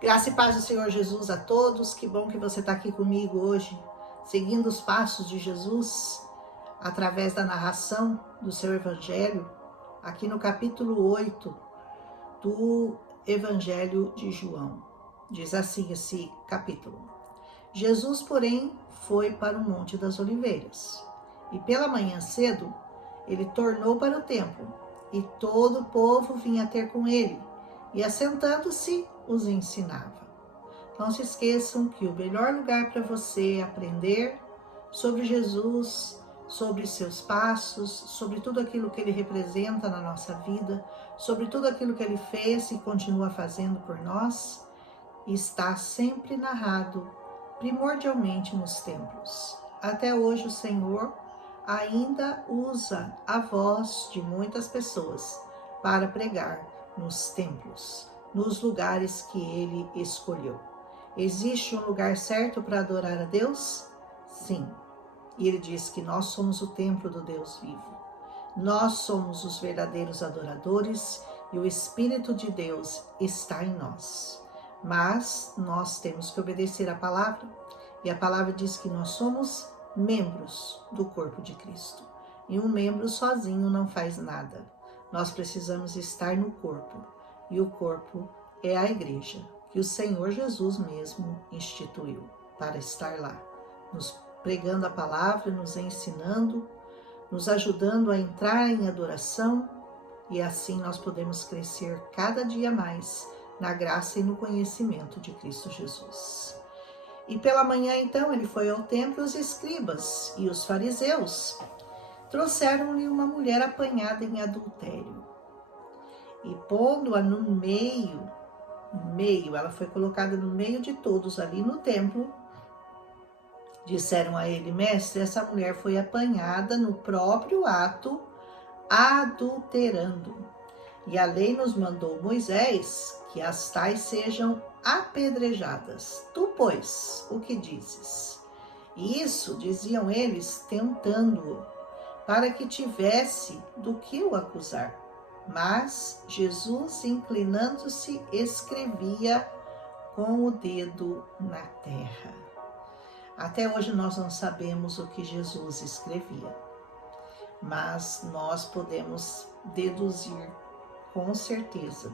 Graça e paz do Senhor Jesus a todos. Que bom que você está aqui comigo hoje, seguindo os passos de Jesus, através da narração do seu Evangelho, aqui no capítulo 8 do Evangelho de João. Diz assim esse capítulo: Jesus, porém, foi para o Monte das Oliveiras, e pela manhã cedo ele tornou para o templo, e todo o povo vinha ter com ele, e assentando-se, os ensinava. Não se esqueçam que o melhor lugar para você aprender sobre Jesus, sobre seus passos, sobre tudo aquilo que ele representa na nossa vida, sobre tudo aquilo que ele fez e continua fazendo por nós, está sempre narrado primordialmente nos templos. Até hoje o Senhor ainda usa a voz de muitas pessoas para pregar nos templos, nos lugares que ele escolheu. Existe um lugar certo para adorar a Deus? Sim. E ele diz que nós somos o templo do Deus vivo. Nós somos os verdadeiros adoradores e o Espírito de Deus está em nós. Mas nós temos que obedecer à palavra. E a palavra diz que nós somos membros do corpo de Cristo. E um membro sozinho não faz nada. Nós precisamos estar no corpo. E o corpo é a igreja, que o Senhor Jesus mesmo instituiu para estar lá, nos pregando a palavra, nos ensinando, nos ajudando a entrar em adoração, e assim nós podemos crescer cada dia mais na graça e no conhecimento de Cristo Jesus. E pela manhã, então, ele foi ao templo, e os escribas e os fariseus trouxeram-lhe uma mulher apanhada em adultério. E pondo-a no meio, ela foi colocada no meio de todos ali no templo, disseram a ele: mestre, essa mulher foi apanhada no próprio ato, adulterando. E a lei nos mandou Moisés que as tais sejam apedrejadas. Tu, pois, o que dizes? E isso diziam eles, tentando-o, para que tivesse do que o acusar. Mas Jesus, inclinando-se, escrevia com o dedo na terra. Até hoje nós não sabemos o que Jesus escrevia, mas nós podemos deduzir com certeza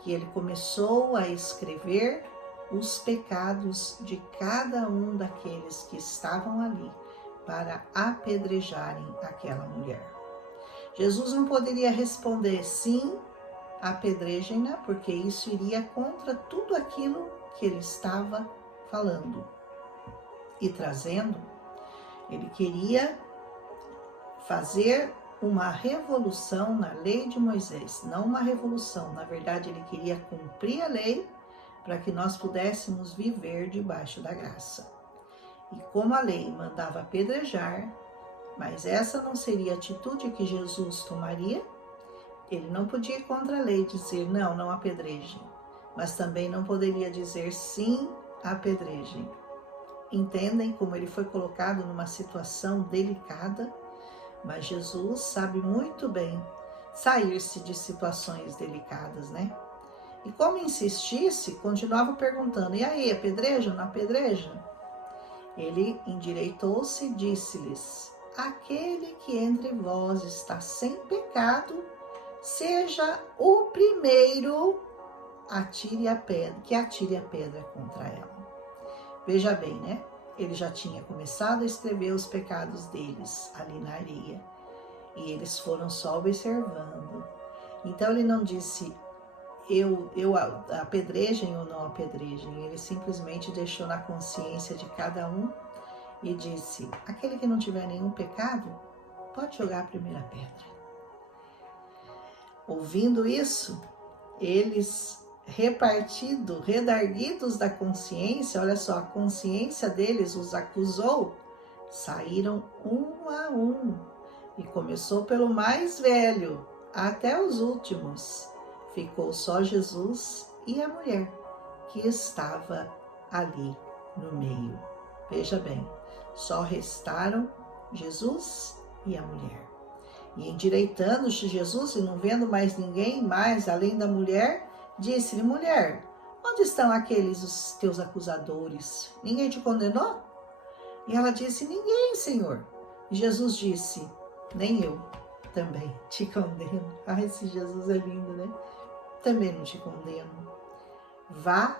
que ele começou a escrever os pecados de cada um daqueles que estavam ali para apedrejarem aquela mulher. Jesus não poderia responder sim, apedrejem-na, porque isso iria contra tudo aquilo que ele estava falando e trazendo. Ele queria fazer uma revolução na lei de Moisés, não uma revolução, na verdade ele queria cumprir a lei para que nós pudéssemos viver debaixo da graça. E como a lei mandava apedrejar, mas essa não seria a atitude que Jesus tomaria, ele não podia ir contra a lei e dizer não apedrejem, mas também não poderia dizer sim, apedrejem. Entendem como ele foi colocado numa situação delicada? Mas Jesus sabe muito bem sair-se de situações delicadas, né? E como insistisse, continuava perguntando: e aí, apedrejam, não apedrejam? Ele endireitou-se e disse-lhes: aquele que entre vós está sem pecado, seja o primeiro que atire a pedra contra ela. Veja bem, né? Ele já tinha começado a escrever os pecados deles ali na areia, e eles foram só observando. Então ele não disse apedrejem ou não apedrejem, ele simplesmente deixou na consciência de cada um e disse: aquele que não tiver nenhum pecado, pode jogar a primeira pedra. Ouvindo isso, eles redarguidos da consciência, olha só, a consciência deles os acusou, saíram um a um, e começou pelo mais velho até os últimos. Ficou só Jesus e a mulher que estava ali no meio. Veja bem, só restaram Jesus e a mulher. E endireitando-se Jesus e não vendo mais ninguém mais além da mulher, disse-lhe: mulher, onde estão aqueles os teus acusadores? Ninguém te condenou? E ela disse, ninguém, Senhor. E Jesus disse, nem eu também te condeno. Ai, esse Jesus é lindo, né? Também não te condeno. Vá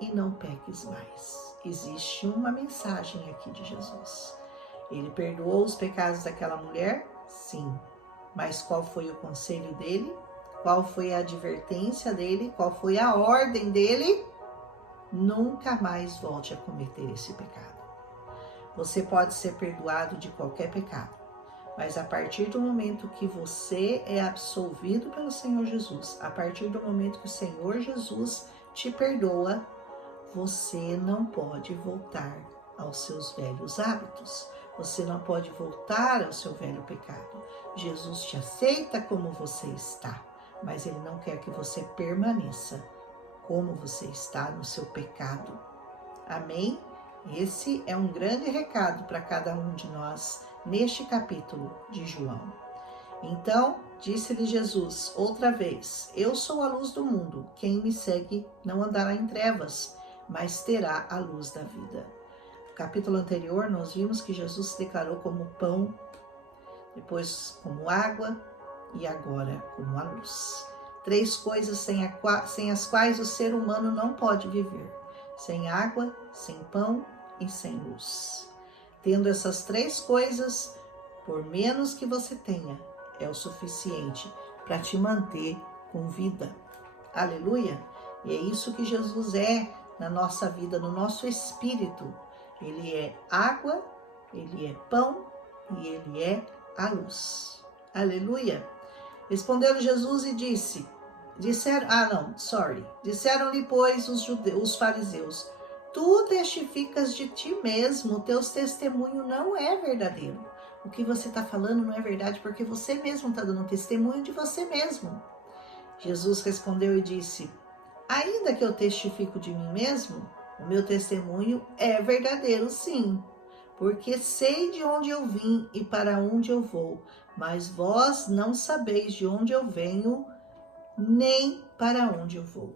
e não peques mais. Existe uma mensagem aqui de Jesus. Ele perdoou os pecados daquela mulher? Sim. Mas qual foi o conselho dele? Qual foi a advertência dele? Qual foi a ordem dele? Nunca mais volte a cometer esse pecado. Você pode ser perdoado de qualquer pecado, mas a partir do momento que você é absolvido pelo Senhor Jesus, a partir do momento que o Senhor Jesus te perdoa, você não pode voltar aos seus velhos hábitos. Você não pode voltar ao seu velho pecado. Jesus te aceita como você está, mas Ele não quer que você permaneça como você está no seu pecado. Amém? Esse é um grande recado para cada um de nós neste capítulo de João. Então, disse-lhe Jesus outra vez, eu sou a luz do mundo, quem me segue não andará em trevas, mas terá a luz da vida. No capítulo anterior, nós vimos que Jesus se declarou como pão, depois como água e agora como a luz. 3 coisas sem as quais o ser humano não pode viver: sem água, sem pão e sem luz. Tendo essas 3 coisas, por menos que você tenha, é o suficiente para te manter com vida. Aleluia! E é isso que Jesus é na nossa vida, no nosso espírito. Ele é água, Ele é pão e Ele é a luz. Aleluia! Respondeu Jesus e disseram-lhe, pois, os fariseus, tu testificas de ti mesmo, teu testemunho não é verdadeiro. O que você está falando não é verdade, porque você mesmo está dando testemunho de você mesmo. Jesus respondeu e disse, ainda que eu testifico de mim mesmo, o meu testemunho é verdadeiro, sim, porque sei de onde eu vim e para onde eu vou, mas vós não sabeis de onde eu venho, nem para onde eu vou.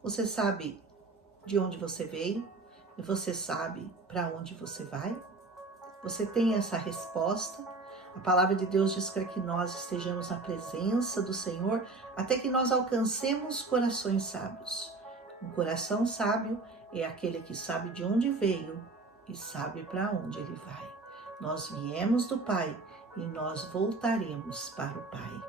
Você sabe de onde você veio e você sabe para onde você vai? Você tem essa resposta? A palavra de Deus diz que nós estejamos na presença do Senhor até que nós alcancemos corações sábios. Um coração sábio é aquele que sabe de onde veio e sabe para onde ele vai. Nós viemos do Pai e nós voltaremos para o Pai.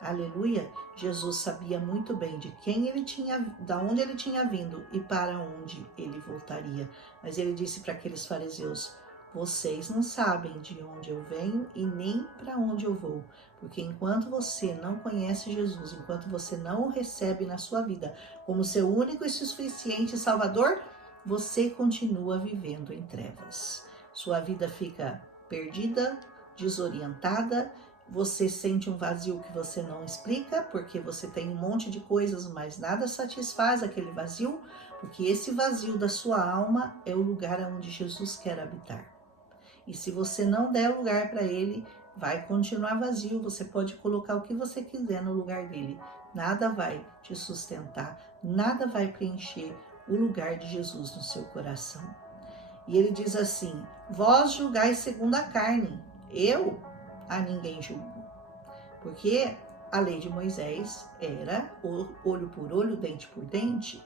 Aleluia! Jesus sabia muito bem de onde ele tinha vindo e para onde ele voltaria. Mas ele disse para aqueles fariseus, vocês não sabem de onde eu venho e nem para onde eu vou. Porque enquanto você não conhece Jesus, enquanto você não o recebe na sua vida como seu único e suficiente Salvador, você continua vivendo em trevas. Sua vida fica perdida, desorientada, você sente um vazio que você não explica, porque você tem um monte de coisas, mas nada satisfaz aquele vazio, porque esse vazio da sua alma é o lugar onde Jesus quer habitar. E se você não der lugar para ele, vai continuar vazio, você pode colocar o que você quiser no lugar dele. Nada vai te sustentar, nada vai preencher o lugar de Jesus no seu coração. E ele diz assim, vós julgais segundo a carne, eu a ninguém julgo. Porque a lei de Moisés era olho por olho, dente por dente.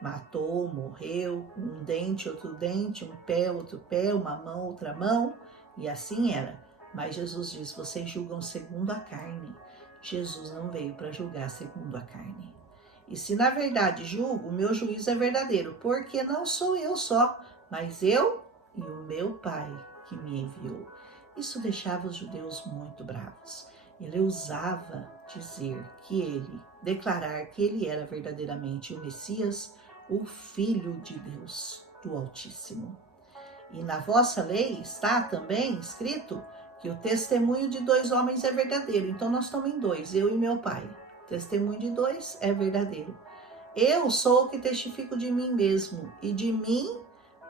Matou, morreu, um dente, outro dente, um pé, outro pé, uma mão, outra mão. E assim era. Mas Jesus diz, vocês julgam segundo a carne. Jesus não veio para julgar segundo a carne. E se na verdade julgo, o meu juízo é verdadeiro, porque não sou eu só, mas eu e o meu Pai que me enviou. Isso deixava os judeus muito bravos. Ele ousava declarar que ele era verdadeiramente o Messias, o Filho de Deus, do Altíssimo. E na vossa lei está também escrito que o testemunho de 2 homens é verdadeiro. Então nós estamos em 2, eu e meu Pai. O testemunho de 2 é verdadeiro. Eu sou o que testifico de mim mesmo, e de mim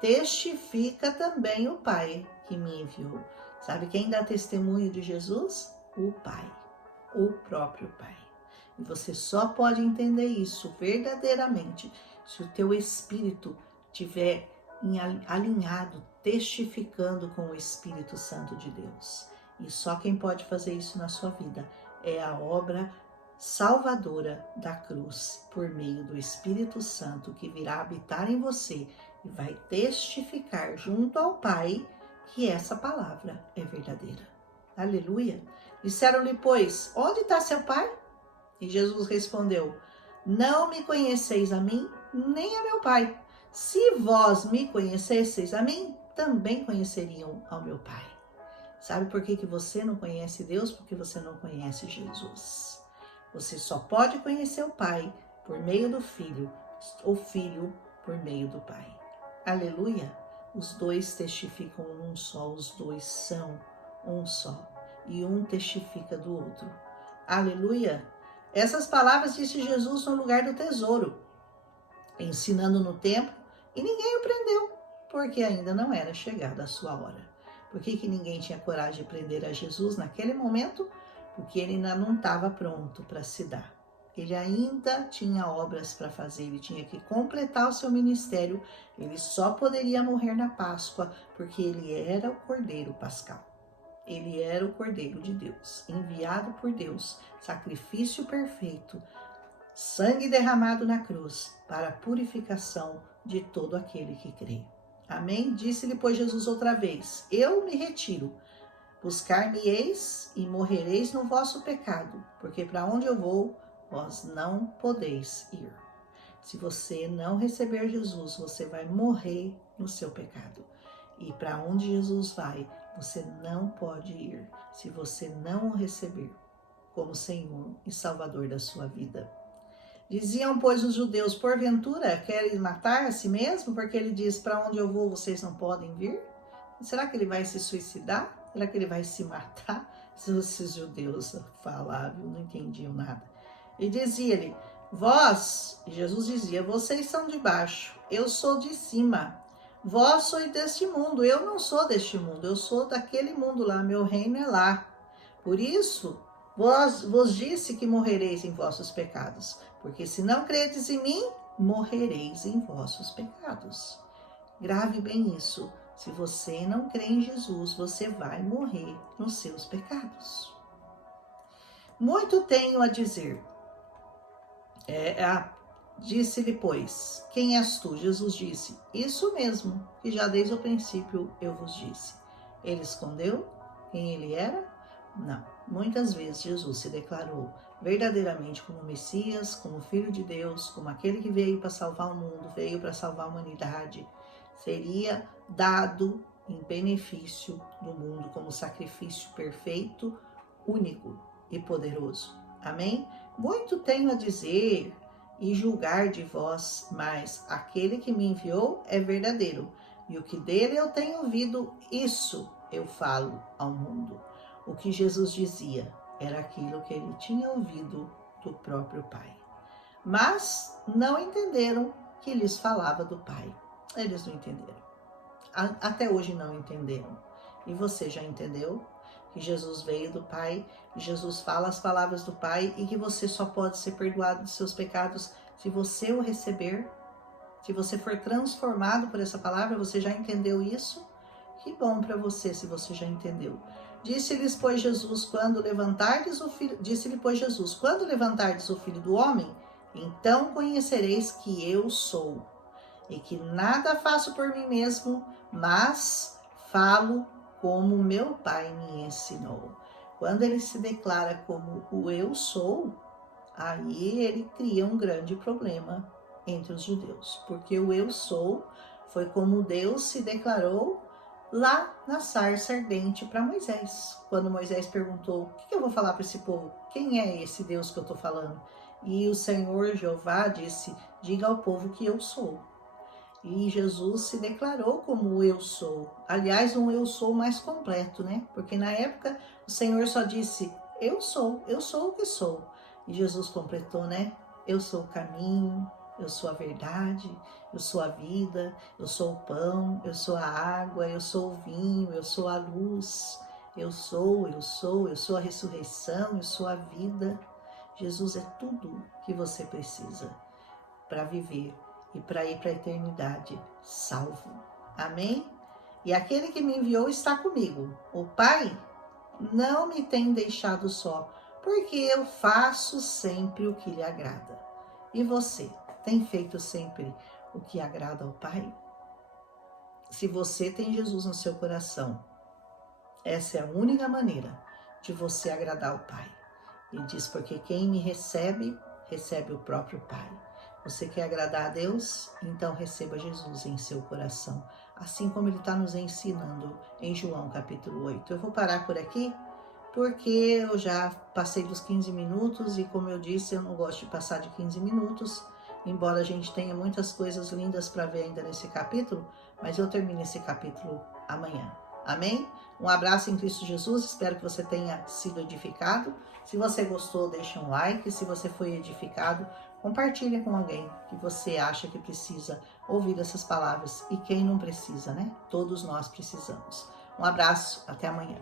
testifica também o Pai que me enviou. Sabe quem dá testemunho de Jesus? O Pai, o próprio Pai. E você só pode entender isso verdadeiramente se o teu espírito estiver alinhado, testificando com o Espírito Santo de Deus. E só quem pode fazer isso na sua vida é a obra salvadora da cruz, por meio do Espírito Santo, que virá habitar em você e vai testificar junto ao Pai que essa palavra é verdadeira. Aleluia! Disseram-lhe, pois, onde está seu pai? E Jesus respondeu, não me conheceis a mim, nem a meu pai. Se vós me conhecesseis a mim, também conheceriam ao meu pai. Sabe por que você não conhece Deus? Porque você não conhece Jesus. Você só pode conhecer o Pai por meio do Filho, o Filho por meio do Pai. Aleluia! Os dois testificam um só, os dois são um só. E um testifica do outro. Aleluia! Essas palavras disse Jesus no lugar do tesouro, ensinando no templo, e ninguém o prendeu, porque ainda não era chegada a sua hora. Por que ninguém tinha coragem de prender a Jesus naquele momento? Porque ele ainda não estava pronto para se dar. Ele ainda tinha obras para fazer, ele tinha que completar o seu ministério, ele só poderia morrer na Páscoa, porque ele era o Cordeiro Pascal. Ele era o Cordeiro de Deus, enviado por Deus, sacrifício perfeito, sangue derramado na cruz, para a purificação de todo aquele que crê. Amém? Disse-lhe, pois, Jesus outra vez, eu me retiro, buscar-me-eis e morrereis no vosso pecado, porque para onde eu vou, vós não podeis ir. Se você não receber Jesus, você vai morrer no seu pecado. E para onde Jesus vai, você não pode ir, se você não o receber como Senhor e Salvador da sua vida. Diziam, pois, os judeus, porventura, querem matar a si mesmo? Porque ele diz, para onde eu vou, vocês não podem vir? Será que ele vai se suicidar? Será que ele vai se matar? Esses judeus falavam, não entendiam nada. E dizia-lhe, vós, e Jesus dizia, vocês são de baixo, eu sou de cima. Vós sois deste mundo, eu não sou deste mundo, eu sou daquele mundo lá, meu reino é lá. Por isso, vos disse que morrereis em vossos pecados, porque se não credes em mim, morrereis em vossos pecados. Grave bem isso, se você não crê em Jesus, você vai morrer nos seus pecados. Muito tenho a dizer. Disse-lhe, pois, quem és tu? Jesus disse, isso mesmo, que já desde o princípio eu vos disse. Ele escondeu quem ele era? Não. Muitas vezes Jesus se declarou verdadeiramente como Messias, como Filho de Deus, como aquele que veio para salvar o mundo, veio para salvar a humanidade. Seria dado em benefício do mundo como sacrifício perfeito, único e poderoso. Amém? Muito tenho a dizer e julgar de vós, mas aquele que me enviou é verdadeiro, e o que dele eu tenho ouvido, isso eu falo ao mundo. O que Jesus dizia era aquilo que ele tinha ouvido do próprio Pai. Mas não entenderam que lhes falava do Pai. Eles não entenderam. Até hoje não entenderam. E você já entendeu? Que Jesus veio do Pai, que Jesus fala as palavras do Pai e que você só pode ser perdoado dos seus pecados se você o receber, se você for transformado por essa palavra. Você já entendeu isso? Que bom para você se você já entendeu. Disse-lhes, pois, Jesus, quando levantardes o Filho do Homem, então conhecereis que eu sou, e que nada faço por mim mesmo, mas falo como meu Pai me ensinou. Quando ele se declara como o eu sou, aí ele cria um grande problema entre os judeus, porque o eu sou foi como Deus se declarou lá na sarça ardente para Moisés. Quando Moisés perguntou, o que eu vou falar para esse povo? Quem é esse Deus que eu estou falando? E o Senhor Jeová disse, diga ao povo que eu sou. E Jesus se declarou como o eu sou. Aliás, um eu sou mais completo, né? Porque na época o Senhor só disse, eu sou o que sou. E Jesus completou, né? Eu sou o caminho, eu sou a verdade, eu sou a vida, eu sou o pão, eu sou a água, eu sou o vinho, eu sou a luz, eu sou a ressurreição, eu sou a vida. Jesus é tudo que você precisa para viver e para ir para a eternidade salvo. Amém? E aquele que me enviou está comigo. O Pai não me tem deixado só, porque eu faço sempre o que lhe agrada. E você, tem feito sempre o que agrada ao Pai? Se você tem Jesus no seu coração, essa é a única maneira de você agradar ao Pai. Ele diz, porque quem me recebe, recebe o próprio Pai. Você quer agradar a Deus? Então receba Jesus em seu coração, assim como Ele está nos ensinando em João capítulo 8. Eu vou parar por aqui, porque eu já passei dos 15 minutos e, como eu disse, eu não gosto de passar de 15 minutos, embora a gente tenha muitas coisas lindas para ver ainda nesse capítulo, mas eu termino esse capítulo amanhã. Amém? Um abraço em Cristo Jesus, espero que você tenha sido edificado. Se você gostou, deixa um like. Se você foi edificado, compartilha com alguém que você acha que precisa ouvir essas palavras. E quem não precisa, né? Todos nós precisamos. Um abraço, até amanhã.